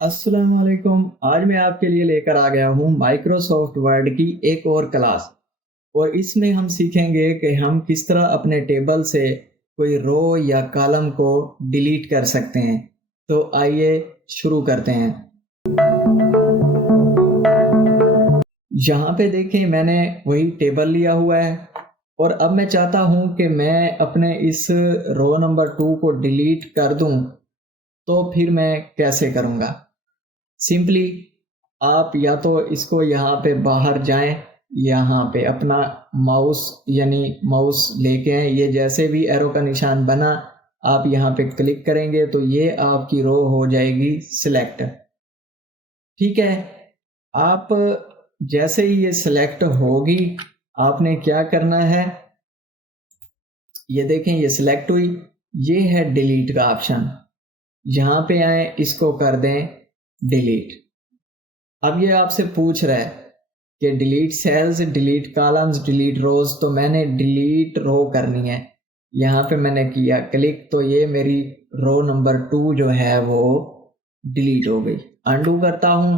अस्सलाम वालेकुम। आज मैं आपके लिए लेकर आ गया हूँ माइक्रोसॉफ्ट वर्ड की एक और क्लास। और इसमें हम सीखेंगे कि हम किस तरह अपने टेबल से कोई रो या कॉलम को डिलीट कर सकते हैं। तो आइए शुरू करते हैं। यहाँ पे देखें, मैंने वही टेबल लिया हुआ है और अब मैं चाहता हूँ कि मैं अपने इस रो नंबर 2 को डिलीट कर दूँ। तो फिर मैं कैसे करूँगा? सिंपली आप या तो इसको यहाँ पे बाहर जाएं, यहाँ पे अपना माउस यानी माउस लेके आए, ये जैसे भी एरो का निशान बना आप यहाँ पे क्लिक करेंगे तो ये आपकी रो हो जाएगी सिलेक्ट। ठीक है, आप जैसे ही ये सिलेक्ट होगी आपने क्या करना है, ये देखें ये सिलेक्ट हुई, ये है डिलीट का ऑप्शन। यहाँ पे आए, इसको कर दें डिलीट। अब ये आपसे पूछ रहा है कि delete cells, delete columns, delete rows. तो मैंने डिलीट रो करनी है, यहाँ पे मैंने किया क्लिक तो ये मेरी रो नंबर 2 जो है वो डिलीट हो गई। अंडू करता हूँ।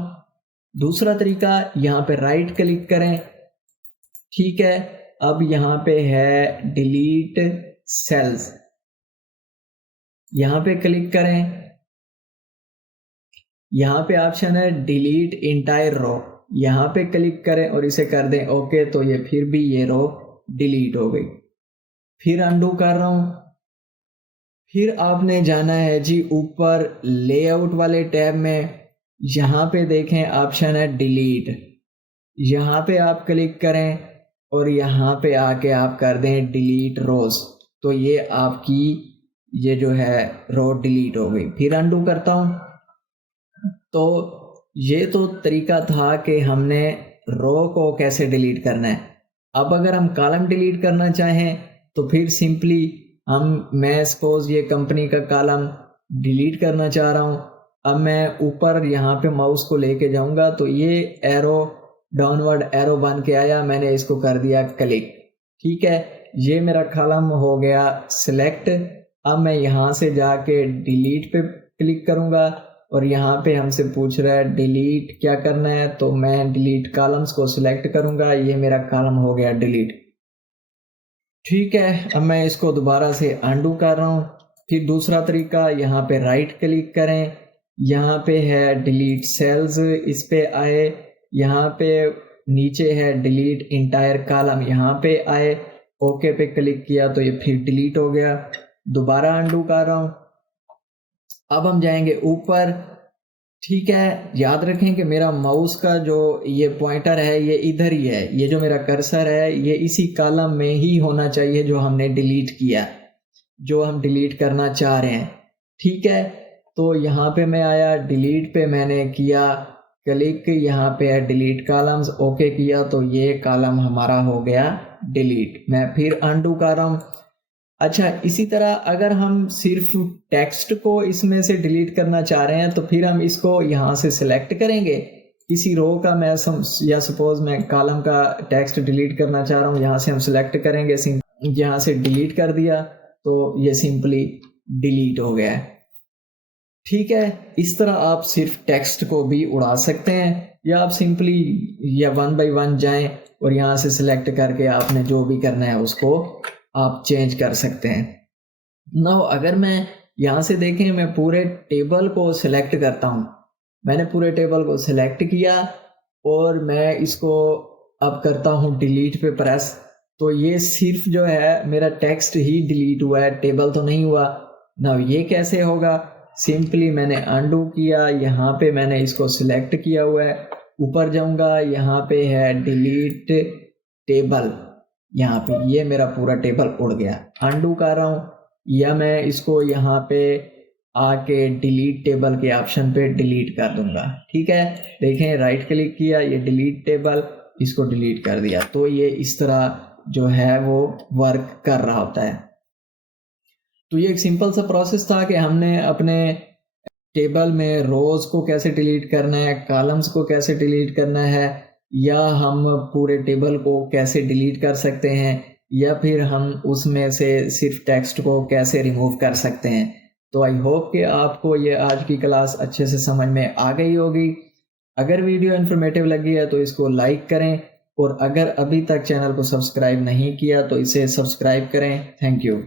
दूसरा तरीका, यहाँ पे राइट क्लिक करें। ठीक है, अब यहाँ पे है डिलीट सेल्स, यहाँ पे क्लिक करें। यहाँ पे ऑप्शन है डिलीट इंटायर रो, यहाँ पे क्लिक करें और इसे कर दें ओके। तो ये फिर भी ये रो डिलीट हो गई। फिर अंडू कर रहा हूं। फिर आपने जाना है जी ऊपर लेआउट वाले टैब में, यहाँ पे देखें ऑप्शन है डिलीट, यहाँ पे आप क्लिक करें और यहाँ पे आके आप कर दें डिलीट रोज। तो ये आपकी ये जो है रो डिलीट हो गई। फिर अंडू करता हूं। तो ये तो तरीका था कि हमने रो को कैसे डिलीट करना है। अब अगर हम कॉलम डिलीट करना चाहें तो फिर सिंपली मैं सपोज ये कंपनी का कॉलम डिलीट करना चाह रहा हूँ। अब मैं ऊपर यहाँ पे माउस को लेके जाऊंगा तो ये एरो डाउनवर्ड एरो बन के आया, मैंने इसको कर दिया क्लिक। ठीक है, ये मेरा कॉलम हो गया सिलेक्ट। अब मैं यहाँ से जाके डिलीट पे क्लिक करूंगा और यहाँ पे हमसे पूछ रहा है डिलीट क्या करना है, तो मैं डिलीट कॉलम्स को सिलेक्ट करूंगा। ये मेरा कॉलम हो गया डिलीट। ठीक है, अब मैं इसको दोबारा से अंडू कर रहा हूँ। फिर दूसरा तरीका, यहाँ पे राइट क्लिक करें, यहाँ पे है डिलीट सेल्स, इस पे आए, यहाँ पे नीचे है डिलीट इंटायर कॉलम, यहाँ पे आए, ओके पे क्लिक किया तो ये फिर डिलीट हो गया। दोबारा अंडू कर रहा हूँ। अब हम जाएंगे ऊपर। ठीक है, याद रखें कि मेरा माउस का जो ये पॉइंटर है ये इधर ही है, ये जो मेरा कर्सर है ये इसी कॉलम में ही होना चाहिए जो हमने डिलीट किया, जो हम डिलीट करना चाह रहे हैं। ठीक है, तो यहाँ पे मैं आया, डिलीट पे मैंने किया क्लिक, यहाँ पे है डिलीट कॉलम्स, ओके किया तो ये कॉलम हमारा हो गया डिलीट। मैं फिर अनडू कर रहा हूँ। अच्छा, इसी तरह अगर हम सिर्फ टेक्स्ट को इसमें से डिलीट करना चाह रहे हैं तो फिर हम इसको यहाँ से सिलेक्ट करेंगे किसी रो का, या सपोज मैं कॉलम का टेक्स्ट डिलीट करना चाह रहा हूँ, यहाँ से हम सिलेक्ट करेंगे, यहाँ से डिलीट कर दिया तो ये सिंपली डिलीट हो गया है। ठीक है, इस तरह आप सिर्फ टेक्स्ट को भी उड़ा सकते हैं, या आप सिंपली या 1 बाय 1 जाएं और यहाँ से सिलेक्ट करके आपने जो भी करना है उसको आप चेंज कर सकते हैं। नाउ अगर मैं यहाँ से देखें, मैं पूरे टेबल को सिलेक्ट करता हूँ, मैंने पूरे टेबल को सिलेक्ट किया और मैं इसको अब करता हूँ डिलीट पे प्रेस, तो ये सिर्फ जो है मेरा टेक्स्ट ही डिलीट हुआ है, टेबल तो नहीं हुआ। नाउ ये कैसे होगा? सिंपली मैंने अनडू किया, यहाँ पे मैंने इसको सिलेक्ट किया हुआ है, ऊपर जाऊंगा, यहाँ पे है डिलीट टेबल, यहाँ पे ये मेरा पूरा टेबल उड़ गया। अनडू कर रहा हूँ, या मैं इसको यहाँ पे आके डिलीट टेबल के ऑप्शन पे डिलीट कर दूंगा। ठीक है, देखें राइट क्लिक किया, ये डिलीट टेबल, इसको डिलीट कर दिया। तो ये इस तरह जो है वो वर्क कर रहा होता है। तो ये एक सिंपल सा प्रोसेस था कि हमने अपने टेबल में रोज को कैसे डिलीट करना है, कॉलम्स को कैसे डिलीट करना है, या हम पूरे टेबल को कैसे डिलीट कर सकते हैं, या फिर हम उसमें से सिर्फ टेक्स्ट को कैसे रिमूव कर सकते हैं। तो आई होप कि आपको ये आज की क्लास अच्छे से समझ में आ गई होगी। अगर वीडियो इन्फॉर्मेटिव लगी है तो इसको लाइक करें, और अगर अभी तक चैनल को सब्सक्राइब नहीं किया तो इसे सब्सक्राइब करें। Thank you.